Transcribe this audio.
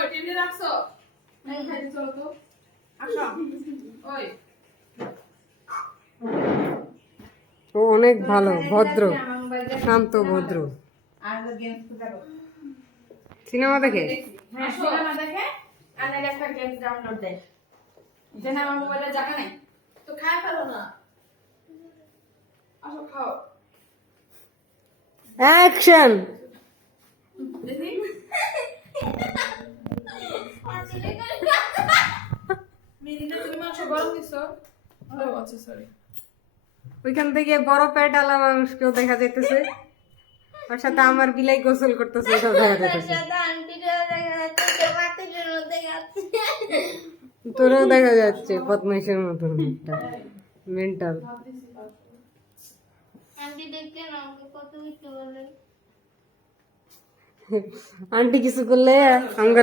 কই টেবিলে রাখছো এই খাইতে চলো তো আসো ওই ও অনেক ভালো, ভদ্র, শান্ত, ভদ্র। সিনেমা দেখে? হ্যাঁ সিনেমা দেখে আর একটা গেমস ডাউনলোড দেয় যেন আমার মোবাইলে জায়গা নাই তো খায় ফেলো না আসো খাও অ্যাকশন! দেখি মিরিনা তুমি মাংস গরম দিছো ও আচ্ছা সরি ওইখান থেকে বড় পেট আলা মানুষকেও দেখা যাইতেছে, ওর সাথে আমার বিলাই গোসল করতেছে, ওটাও দেখা যাইতেছে। তোরও দেখা যাচ্ছে বদমাইশের মতন একটা মেন্টাল। আন্টি কিছু করলে আমার